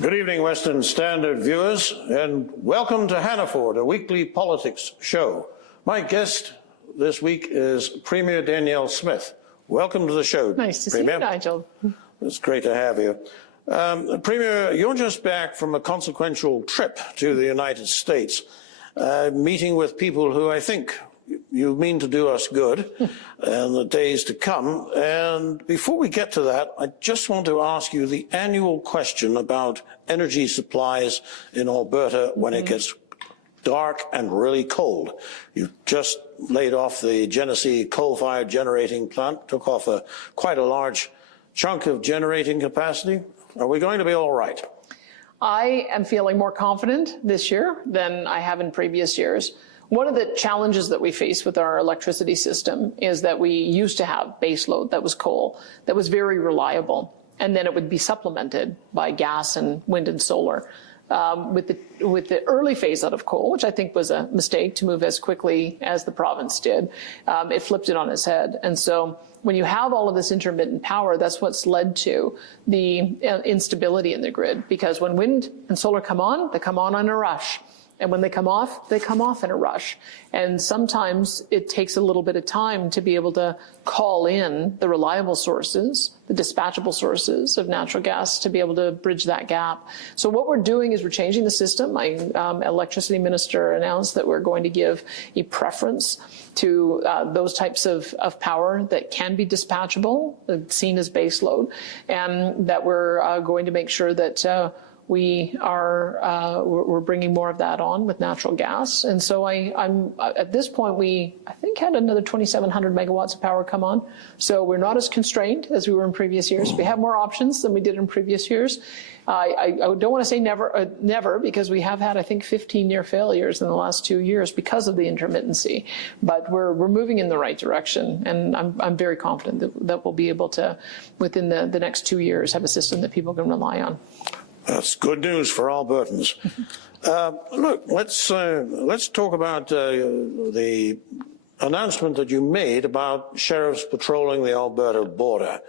Good evening, Western Standard viewers, and welcome to Hannaford, a weekly politics show. My guest this week is Premier Danielle Smith. Welcome to the show, Nice to Premier. see you, Nigel. It's great to have you. Premier, you're just back from a consequential trip to the United States, meeting with people who I think you mean to do us good in the days to come. And before we get to that, I just want to ask you the annual question about energy supplies in Alberta when it gets dark and really cold. You've just laid off the Genesee coal-fired generating plant, took off quite a large chunk of generating capacity. Are we going to be all right? I am feeling more confident this year than I have in previous years. One of the challenges that we face with our electricity system is that we used to have baseload that was coal, that was very reliable, and then it would be supplemented by gas and wind and solar. With the early phase out of coal, which I think was a mistake to move as quickly as the province did, it flipped it on its head. And so when you have all of this intermittent power, that's what's led to the instability in the grid, because when wind and solar come on, they come on a rush. And when they come off in a rush. And sometimes it takes a little bit of time to be able to call in the reliable sources, the dispatchable sources of natural gas to be able to bridge that gap. So what we're doing is we're changing the system. My electricity minister announced that we're going to give a preference to those types of power that can be dispatchable, seen as baseload, and that we're going to make sure that we're bringing more of that on with natural gas. And so I'm at this point, I think had another 2,700 megawatts of power come on. So we're not as constrained as we were in previous years. We have more options than we did in previous years. I don't want to say never, because we have had, I think, 15 near failures in the last 2 years because of the intermittency. But we're moving in the right direction, and I'm very confident that we'll be able to, within the next 2 years, have a system that people can rely on. That's good news for Albertans. Look, let's talk about the announcement that you made about sheriffs patrolling the Alberta border.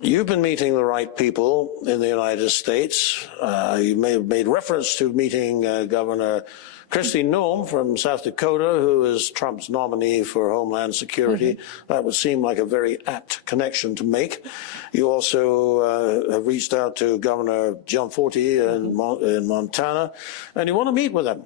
You've been meeting the right people in the United States. You may have made reference to meeting Governor Kristi Noem from South Dakota, who is Trump's nominee for Homeland Security. That would seem like a very apt connection to make. You also have reached out to Governor Gianforte in Montana, and you want to meet with them.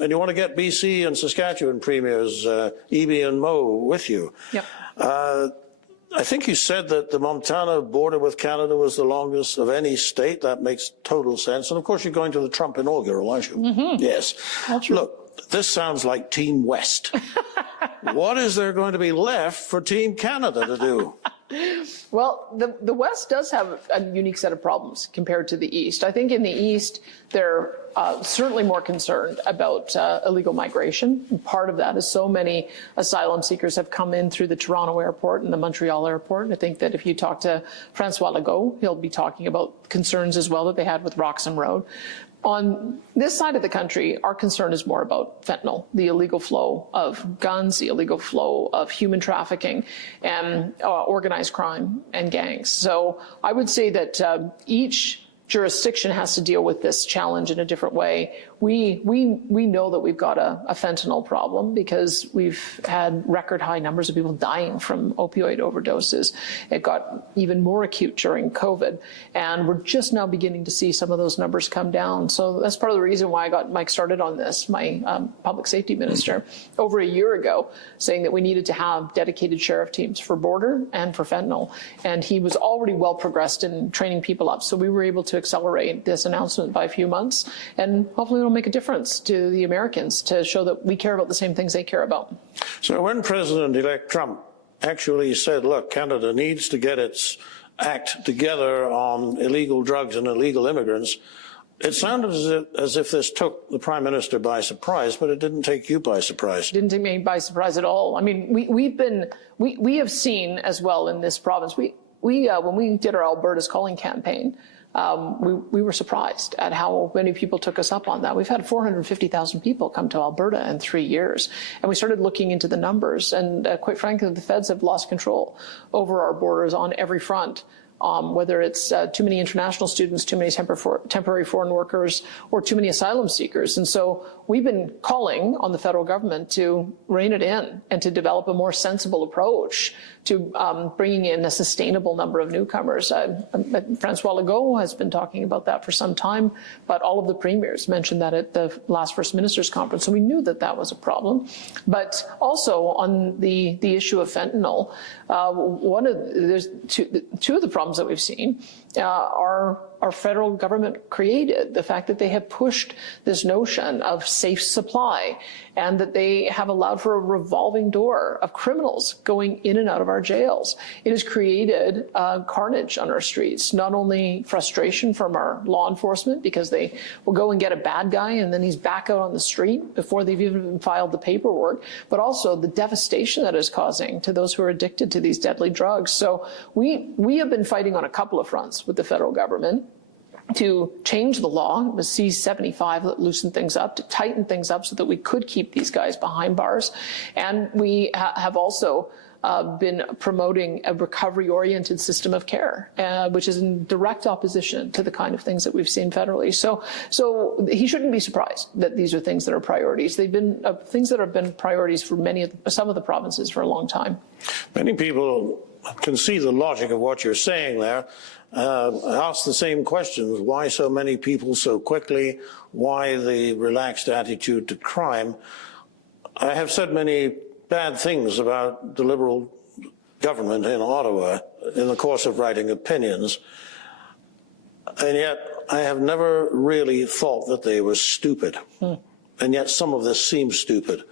And you want to get BC and Saskatchewan premiers, Eby and Moe, with you. Yep. I think you said that the Montana border with Canada was the longest of any state. That makes total sense. And of course, you're going to the Trump inaugural, aren't you? Yes. Look, this sounds like Team West. What is there going to be left for Team Canada to do? Well, the West does have a unique set of problems compared to the East. I think in the East, they're certainly more concerned about illegal migration. And part of that is so many asylum seekers have come in through the Toronto airport and the Montreal airport. And I think that if you talk to Francois Legault, he'll be talking about concerns as well that they had with Roxham Road. On this side of the country, our concern is more about fentanyl, the illegal flow of guns, the illegal flow of human trafficking, and organized crime and gangs. So I would say that each jurisdiction has to deal with this challenge in a different way. We know that we've got a fentanyl problem because we've had record high numbers of people dying from opioid overdoses. It got even more acute during COVID, and we're just now beginning to see some of those numbers come down. So that's part of the reason why I got Mike started on this, my public safety minister, over a year ago, saying that we needed to have dedicated sheriff teams for border and for fentanyl. And he was already well progressed in training people up. So we were able to accelerate this announcement by a few months, and hopefully it'll make a difference to the Americans to show that we care about the same things they care about. So when President-elect Trump actually said, look, Canada needs to get its act together on illegal drugs and illegal immigrants, it sounded as if this took the Prime Minister by surprise, but it didn't take you by surprise. It didn't take me by surprise at all. I mean, we have seen as well in this province, when we did our Alberta's Calling campaign, we were surprised at how many people took us up on that. We've had 450,000 people come to Alberta in 3 years, and we started looking into the numbers, and quite frankly, the feds have lost control over our borders on every front. whether it's too many international students, too many temporary foreign workers, or too many asylum seekers. And so we've been calling on the federal government to rein it in and to develop a more sensible approach to bringing in a sustainable number of newcomers. Francois Legault has been talking about that for some time, but all of the premiers mentioned that at the last First Ministers Conference, so we knew that that was a problem. But also on the issue of fentanyl, there's two of the problems that we've seen are our federal government created. The fact that they have pushed this notion of safe supply and that they have allowed for a revolving door of criminals going in and out of our jails. It has created carnage on our streets, not only frustration from our law enforcement because they will go and get a bad guy and then he's back out on the street before they've even filed the paperwork, but also the devastation that is causing to those who are addicted to these deadly drugs. So we have been fighting on a couple of fronts with the federal government to change the law. It was C-75 that loosened things up, to tighten things up so that we could keep these guys behind bars. And we have also been promoting a recovery-oriented system of care, which is in direct opposition to the kind of things that we've seen federally. So he shouldn't be surprised that these are things that are priorities. They've been things that have been priorities for some of the provinces for a long time. Many people can see the logic of what you're saying there. Ask the same questions. Why so many people so quickly? Why the relaxed attitude to crime? I have said many bad things about the Liberal government in Ottawa in the course of writing opinions, and yet I have never really thought that they were stupid. And yet some of this seems stupid.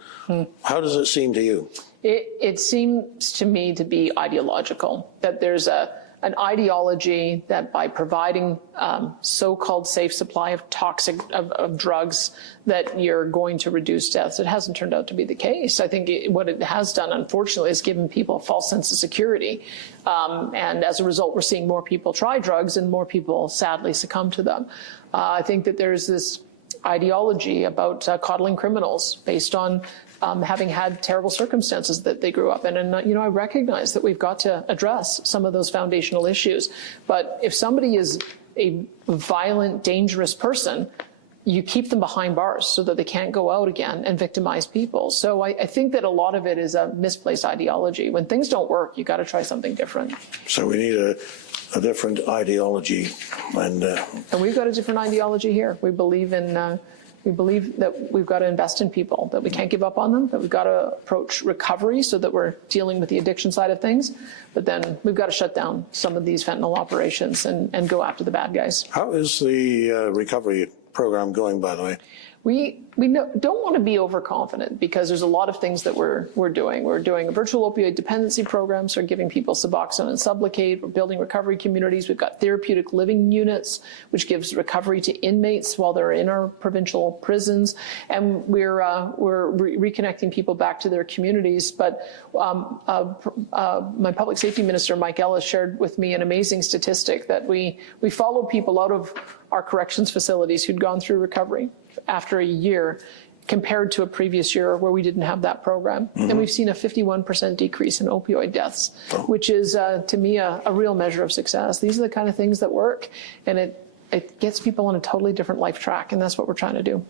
How does it seem to you? It seems to me to be ideological, that there's an ideology that by providing so-called safe supply of of drugs that you're going to reduce deaths. It hasn't turned out to be the case. I think what it has done, unfortunately, is given people a false sense of security. And as a result, we're seeing more people try drugs and more people sadly succumb to them. I think that there's this ideology about coddling criminals based on having had terrible circumstances that they grew up in. And, I recognize that we've got to address some of those foundational issues. But if somebody is a violent, dangerous person, you keep them behind bars so that they can't go out again and victimize people. So I think that a lot of it is a misplaced ideology. When things don't work, you got to try something different. So we need a different ideology. And we've got a different ideology here. We believe in we believe that we've got to invest in people, that we can't give up on them, that we've got to approach recovery so that we're dealing with the addiction side of things. But then we've got to shut down some of these fentanyl operations and go after the bad guys. How is the recovery program going, by the way? We don't want to be overconfident because there's a lot of things that we're doing. We're doing a virtual opioid dependency program, so we're giving people Suboxone and Sublocade. We're building recovery communities. We've got therapeutic living units, which gives recovery to inmates while they're in our provincial prisons. And we're reconnecting people back to their communities. But my public safety minister, Mike Ellis, shared with me an amazing statistic that we followed people out of our corrections facilities who'd gone through recovery after a year compared to a previous year where we didn't have that program. And we've seen a 51% decrease in opioid deaths, which is, to me, a real measure of success. These are the kind of things that work, and it gets people on a totally different life track, and that's what we're trying to do.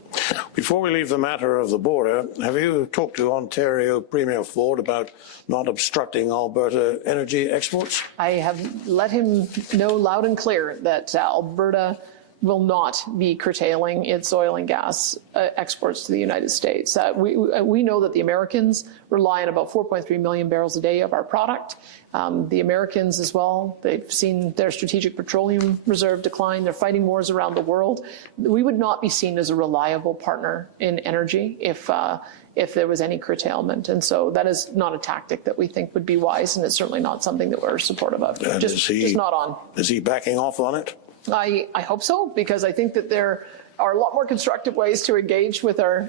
Before we leave the matter of the border, have you talked to Ontario Premier Ford about not obstructing Alberta energy exports? I have let him know loud and clear that Alberta will not be curtailing its oil and gas exports to the United States. We know that the Americans rely on about 4.3 million barrels a day of our product. The Americans as well, they've seen their strategic petroleum reserve decline. They're fighting wars around the world. We would not be seen as a reliable partner in energy if there was any curtailment. And so that is not a tactic that we think would be wise, and it's certainly not something that we're supportive of. Just not on. Is he backing off on it? I hope so, because I think that there are a lot more constructive ways to engage with our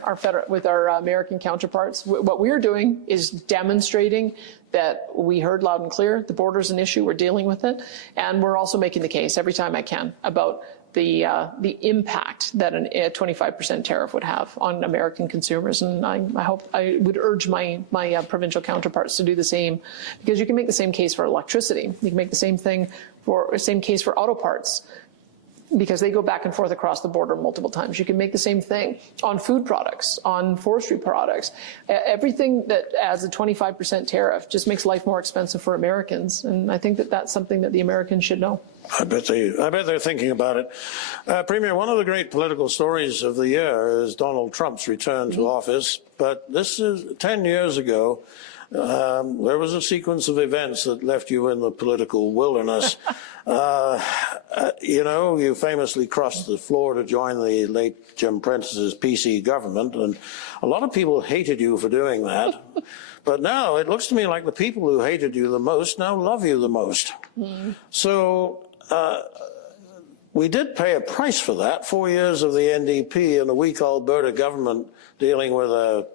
American counterparts. What we're doing is demonstrating that we heard loud and clear. The border's an issue. We're dealing with it. And we're also making the case every time I can about the impact that a 25% tariff would have on American consumers. And I would urge my provincial counterparts to do the same, because you can make the same case for electricity. You can make the same case for auto parts, because they go back and forth across the border multiple times. You can make the same thing on food products, on forestry products. Everything that adds a 25% tariff just makes life more expensive for Americans. And I think that that's something that the Americans should know. I bet they're thinking about it. Premier, one of the great political stories of the year is Donald Trump's return to office. But this is 10 years ago. There was a sequence of events that left you in the political wilderness. You know, you famously crossed the floor to join the late Jim Prentice's PC government, and a lot of people hated you for doing that. But now it looks to me like the people who hated you the most now love you the most. So we did pay a price for that, 4 years of the NDP and a weak Alberta government dealing with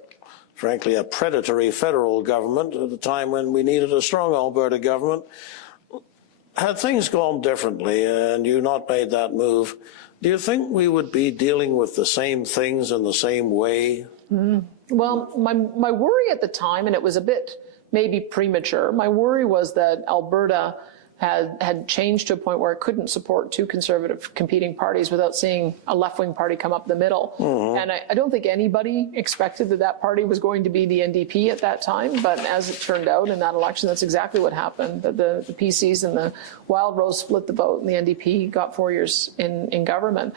frankly, a predatory federal government at a time when we needed a strong Alberta government. Had things gone differently and you not made that move, do you think we would be dealing with the same things in the same way? Well, my worry at the time, and it was a bit maybe premature, my worry was that Alberta had changed to a point where it couldn't support two conservative competing parties without seeing a left-wing party come up the middle. And I don't think anybody expected that party was going to be the NDP at that time. But as it turned out in that election, that's exactly what happened. The PCs and the Wild Rose split the vote, and the NDP got 4 years in government.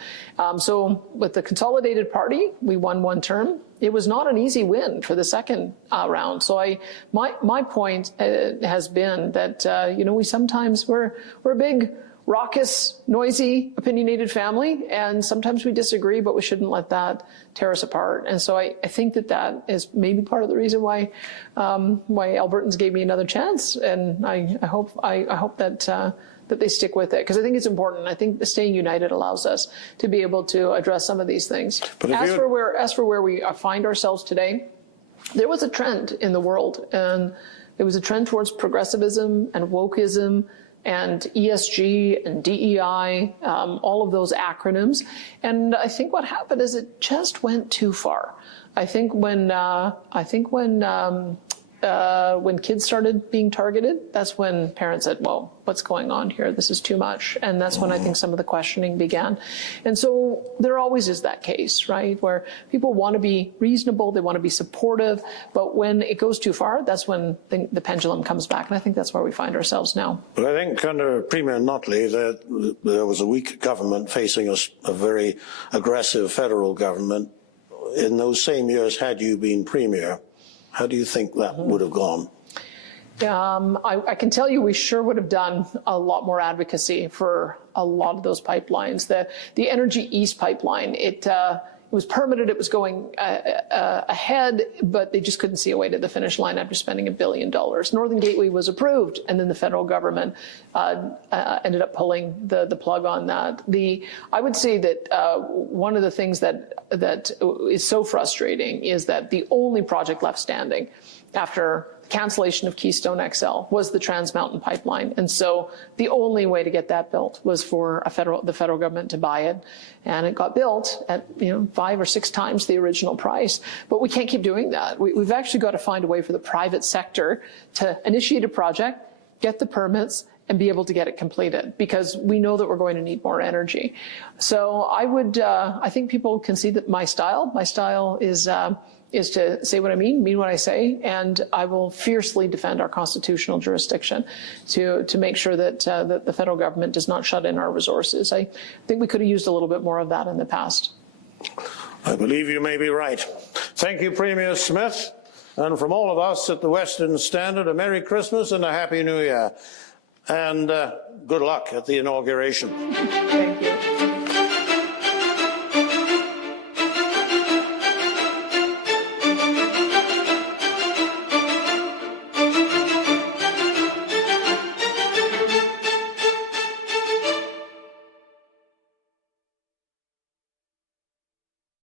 So with the consolidated party, we won one term. It was not an easy win for the second round. So my point has been that we sometimes we're a big, raucous, noisy, opinionated family, and sometimes we disagree, but we shouldn't let that tear us apart. And so I think that is maybe part of the reason why Albertans gave me another chance, and I hope that they stick with it, because I think it's important. I think staying united allows us to be able to address some of these things. But as for where we find ourselves today, there was a trend in the world, and it was a trend towards progressivism and wokeism and ESG and DEI, all of those acronyms. And I think what happened is it just went too far. I think when kids started being targeted, that's when parents said, well, what's going on here? This is too much. And that's when I think some of the questioning began. And so there always is that case, right, where people want to be reasonable, they want to be supportive, but when it goes too far, that's when the pendulum comes back. And I think that's where we find ourselves now. But I think under Premier Notley, there was a weak government facing a very aggressive federal government. In those same years, had you been Premier, how do you think that would have gone? I can tell you we sure would have done a lot more advocacy for a lot of those pipelines. The Energy East pipeline, it was permitted, it was going ahead, but they just couldn't see a way to the finish line after spending $1 billion. Northern Gateway was approved, and then the federal government ended up pulling the plug on that. I would say that one of the things that is so frustrating is that the only project left standing after cancellation of Keystone XL was the Trans Mountain Pipeline. And so the only way to get that built was for the federal government to buy it. And it got built at 5 or 6 times the original price. But we can't keep doing that. We've actually got to find a way for the private sector to initiate a project, get the permits, and be able to get it completed, because we know that we're going to need more energy. So I think people can see that my style is to say what I mean what I say, and I will fiercely defend our constitutional jurisdiction to make sure that the federal government does not shut in our resources. I think we could have used a little bit more of that in the past. I believe you may be right. Thank you, Premier Smith. And from all of us at the Western Standard, a Merry Christmas and a Happy New Year. And good luck at the inauguration. Thank you.